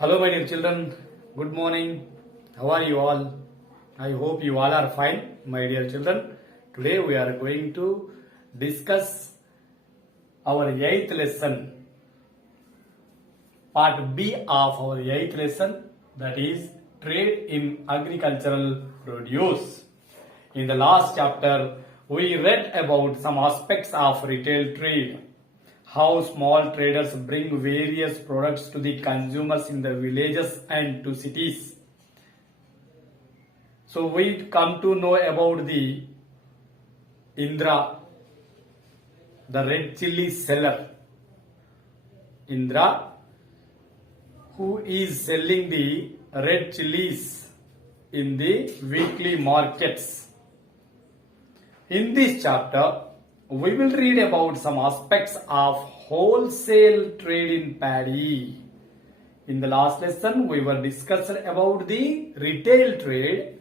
Hello, my dear children. Good morning. How are you all? I hope you all are fine, my dear children. Today we are going to discuss our 8th lesson, part B of our 8th lesson, that is trade in agricultural produce. In the last chapter, we read about some aspects of retail trade, how small traders bring various products to the consumers in the villages and to cities. So we come to know about the Indra, the red chilli seller. Indra, who is selling the red chilies in the weekly markets. In this chapter, we will read about some aspects of wholesale trade in paddy. In the last lesson, we were discussing about the retail trade.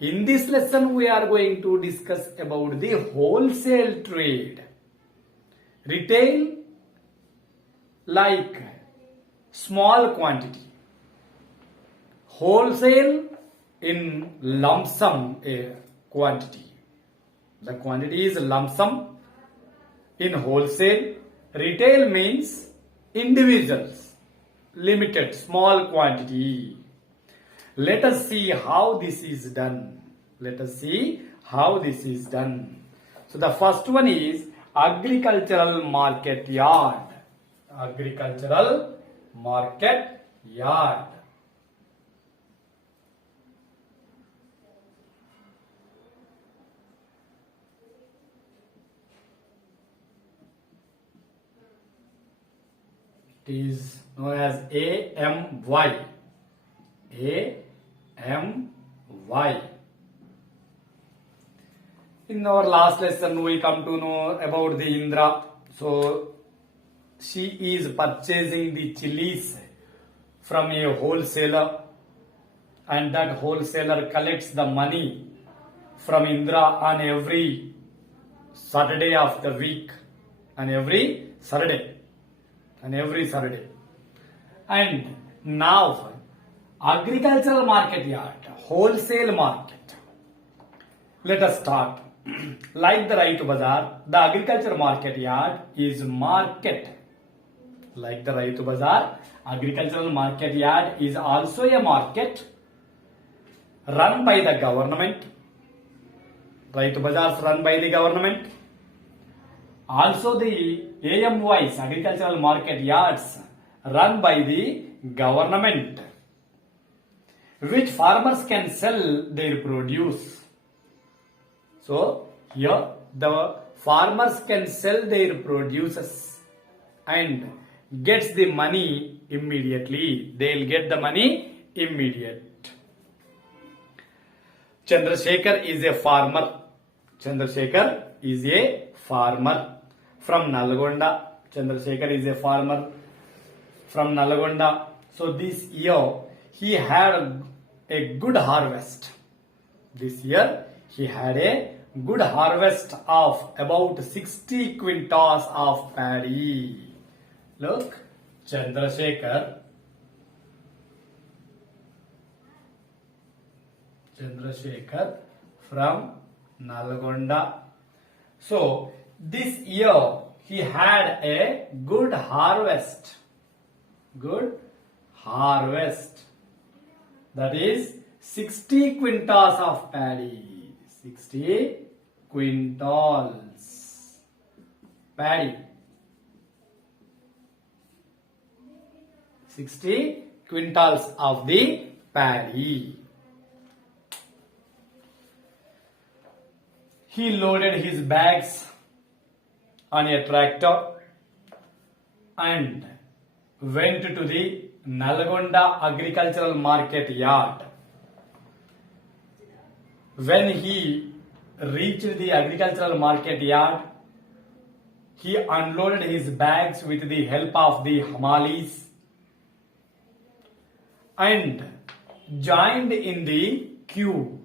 In this lesson, we are going to discuss about the wholesale trade. Retail, like small quantity. Wholesale, in lump sum quantity. The quantity is lump sum. In wholesale, retail means individuals, limited, small quantity. Let us see how this is done. Let us see how this is done. So the first one is agricultural market yard. Agricultural market yard. It is known as AMY. AMY. In our last lesson, we come to know about the Indra. So, she is purchasing the chilies from a wholesaler, and that wholesaler collects the money from Indra on every Saturday of the week, and every Saturday. And now, agricultural market yard, wholesale market. Let us start. Like the Raitu Bazaar, the agricultural market yard is market. Like the Raitu Bazaar, agricultural market yard is also a market run by the government. Raitu Bazaars run by the government. Also the AMYs, agricultural market yards, run by the government, which farmers can sell their produce. So here the farmers can sell their produces and gets the money immediately. They'll get the money immediate. Chandrasekhar is a farmer. Chandrasekhar is a farmer from Nalgonda. Chandrasekhar is a farmer from Nalgonda. So this year he had a good harvest. This year he had a good harvest of about 60 quintals of paddy. Look, Chandrasekhar from Nalgonda. So this year he had a good harvest. Good harvest. That is 60 quintals of paddy. 60 quintals paddy. 60 quintals of the paddy. He loaded his bags on a tractor and went to the Nalgonda agricultural market yard. When he reached the agricultural market yard, he unloaded his bags with the help of the Hamalis and joined in the queue.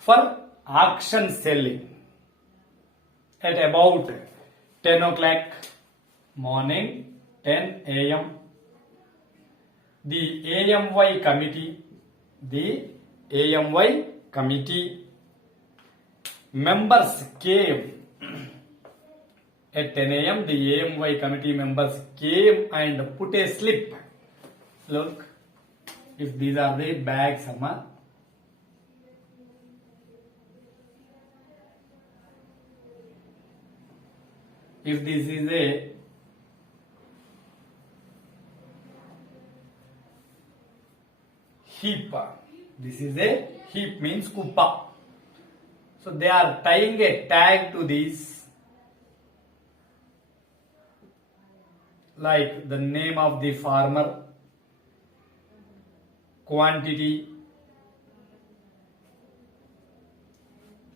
For auction selling at about 10 o'clock morning 10 a.m. The AMY committee members came at 10 a.m. The AMY committee members came and put a slip. Look, if these are the bags, if this is a heap, this is a heap means kuppa. So they are tying a tag to this, like the name of the farmer, quantity,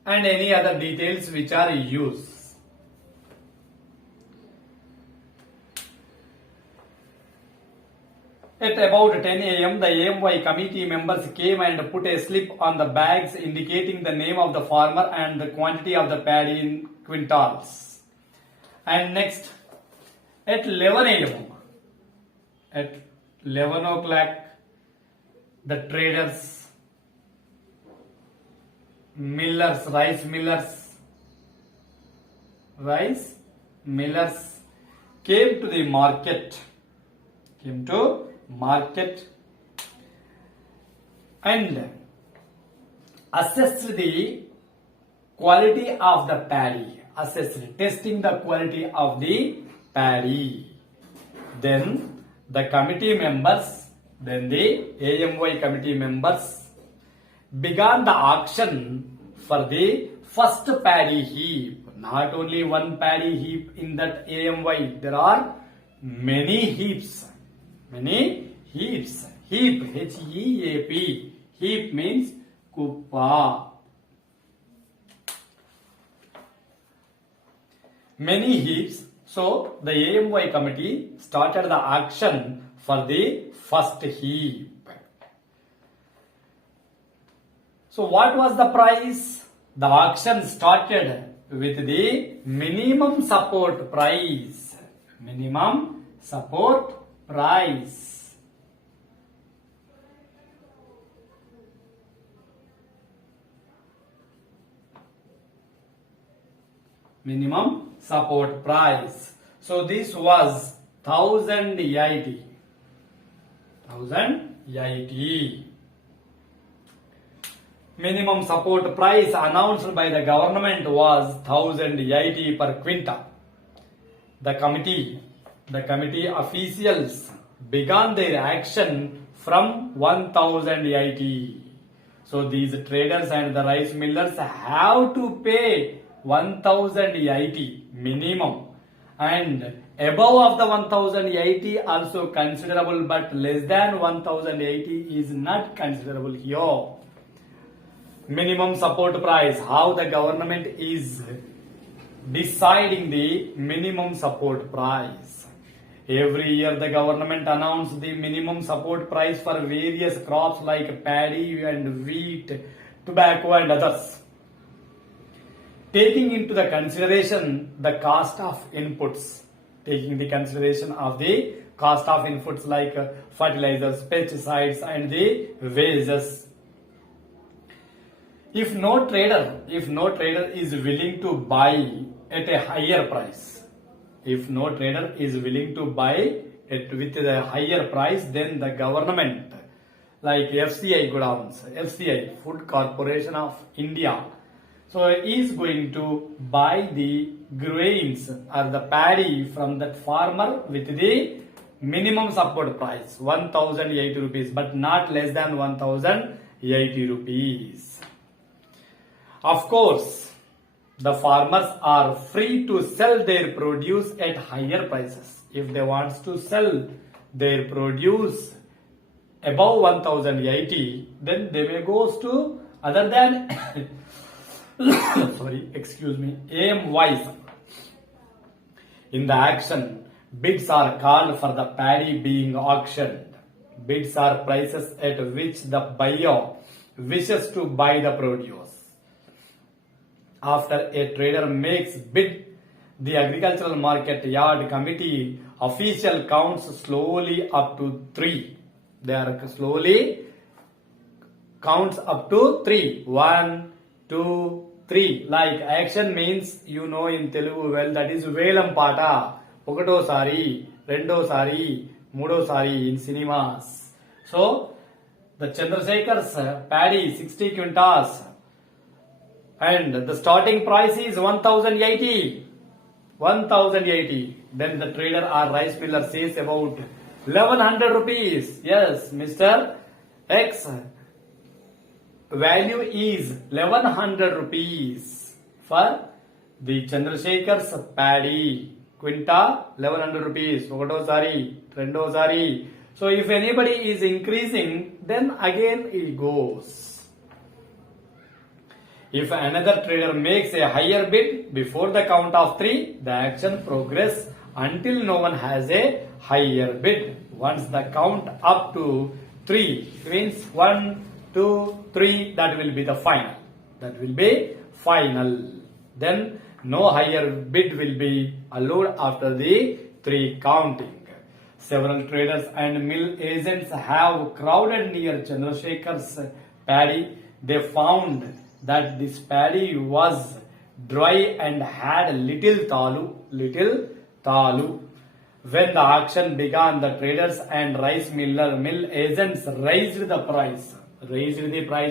and any other details which are used. At about 10 a.m., the AMY committee members came and put a slip on the bags indicating the name of the farmer and the quantity of the paddy in quintals. And next, at 11 a.m., at 11 o'clock, the traders, millers, rice millers came to the market, and assessed the quality of the paddy, testing the quality of the paddy. Then the AMY committee members began the auction for the first paddy heap. Not only one paddy heap in that AMY, there are many heaps. Heap, H-E-A-P. Heap means kuppa. Many heaps. So the AMY committee started the auction for the first heap. So what was the price? The auction started with the minimum support price. Minimum support price. Minimum support price. So this was 1080. Minimum support price announced by the government was 1080 per quintal. The committee officials began their action from 1080. So these traders and the rice millers have to pay 1080 minimum, and above of the 1080 also considerable, but less than 1080 is not considerable here. Minimum support price, how the government is deciding the minimum support price. Every year the government announced the minimum support price for various crops like paddy and wheat, tobacco and others, taking into the consideration the cost of inputs, like fertilizers, pesticides and the wages. If no trader is willing to buy at a higher price, with a higher price, then the government, like FCI, Food Corporation of India, so is going to buy the grains or the paddy from that farmer with the minimum support price 1080 rupees, but not less than 1080 rupees. Of course, the farmers are free to sell their produce at higher prices. If they want to sell their produce above 1080, then they may go to other than AMYs. In the action, bids are called for the paddy being auctioned. Bids are prices at which the buyer wishes to buy the produce. After a trader makes bid, The agricultural market yard committee official counts slowly up to 3. They are slowly counts up to 3. 1, 2, 3. Like action means you know in Telugu well, that is Velam Pata. Okato sari, Rendo sari, Mudo sari in cinemas. So the Chandrasekhar's paddy 60 quintals and the starting price is 1080. 1080. Then the trader or rice miller says about 1100 rupees. Yes, Mr. X value is 1100 rupees for the Chandrasekhar's paddy. Quinta 1100 rupees. Okato sari, Rendo sari. So if anybody is increasing, then again it goes. If another trader makes a higher bid before the count of 3, the action progress until no one has a higher bid. Once the count up to 3 means 1, 2, 3, that will be the final. That will be final. Then no higher bid will be allowed after the 3 counting. Several traders and mill agents have crowded near Chandrasekhar's paddy. They found that this paddy was dry and had little talu. When the auction began, the traders and rice mill agents raised the price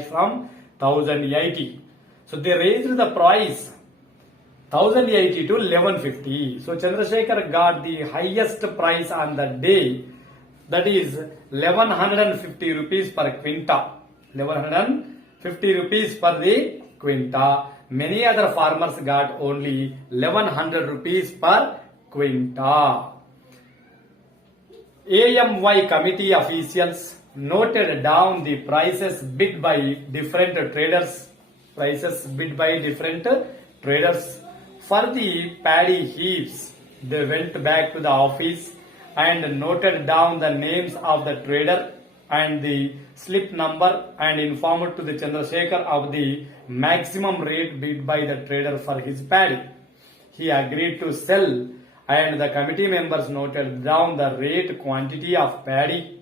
from 1080. So they raised the price 1080 to 1150. So Chandrasekhar got the highest price on the day, that is 1150 rupees per quinta. 1150 rupees per the quinta. Many other farmers got only 1100 rupees per quinta. AMY committee officials noted down the prices bid by different traders. For the paddy heaps, they went back to the office and noted down the names of the trader and the slip number and informed to the Chandrasekhar of the maximum rate bid by the trader for his paddy. He agreed to sell, and the committee members noted down the rate, quantity of paddy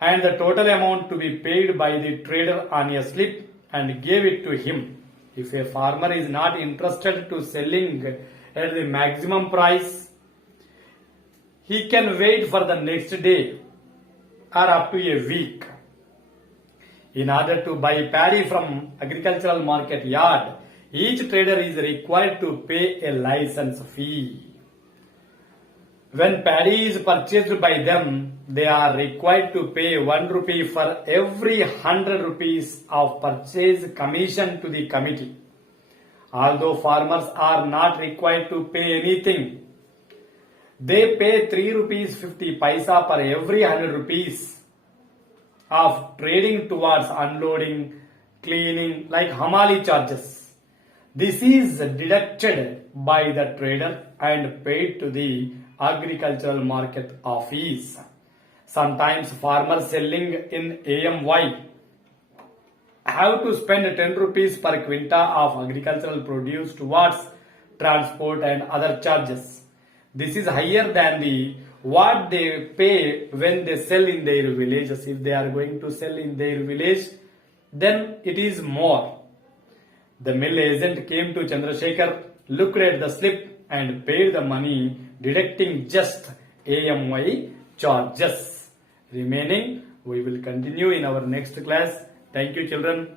and the total amount to be paid by the trader on a slip and gave it to him. If a farmer is not interested to selling at the maximum price, he can wait for the next day or up to a week. In order to buy paddy from agricultural market yard, each trader is required to pay a license fee. When paddy is purchased by them, they are required to pay 1 rupee for every 100 rupees of purchase commission to the committee. Although farmers are not required to pay anything, they pay 3 rupees 50 paisa per every 100 rupees of trading towards unloading, cleaning, like hamali charges. This is deducted by the trader and paid to the agricultural market office. Sometimes farmers selling in AMY have to spend 10 rupees per quinta of agricultural produce towards transport and other charges. This is higher than what they pay when they sell in their villages. If they are going to sell in their village, then it is more. The mill agent came to Chandrasekhar, looked at the slip and paid the money, deducting just AMY charges. Remaining, we will continue in our next class. Thank you, children.